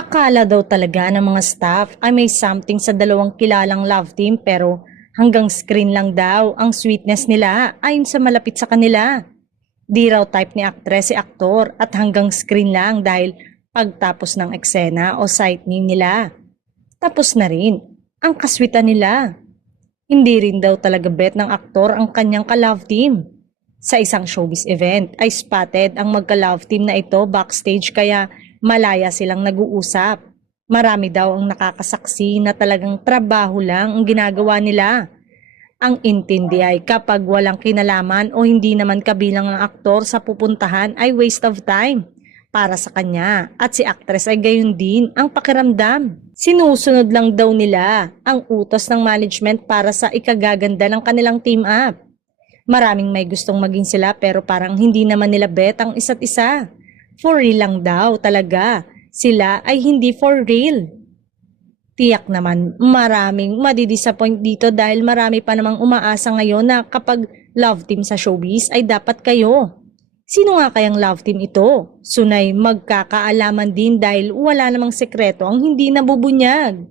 Akala daw talaga ng mga staff ay may something sa dalawang kilalang love team pero hanggang screen lang daw ang sweetness nila ayon sa malapit sa kanila. Di raw type ni actress si aktor at hanggang screen lang dahil pagtapos ng eksena o sightning nila. Tapos na rin ang kaswitan nila. Hindi rin daw talaga bet ng aktor ang kanyang ka-love team. Sa isang showbiz event ay spotted ang magka-love team na ito backstage kaya malaya silang nag-uusap. Marami daw ang nakakasaksi na talagang trabaho lang ang ginagawa nila. Ang intindi ay kapag walang kinalaman o hindi naman kabilang ang aktor sa pupuntahan ay waste of time para sa kanya at si actress ay gayon din ang pakiramdam. Sinusunod lang daw nila ang utos ng management para sa ikagaganda ng kanilang team up. Maraming may gustong maging sila pero parang hindi naman nila bet ang isa't isa. For real lang daw talaga. Sila ay hindi for real. Tiyak naman maraming madidisappoint dito dahil marami pa namang umaasa ngayon na kapag love team sa showbiz ay dapat kayo. Sino nga kayang love team ito? Sunay magkakaalaman din dahil wala namang sekreto ang hindi nabubunyag.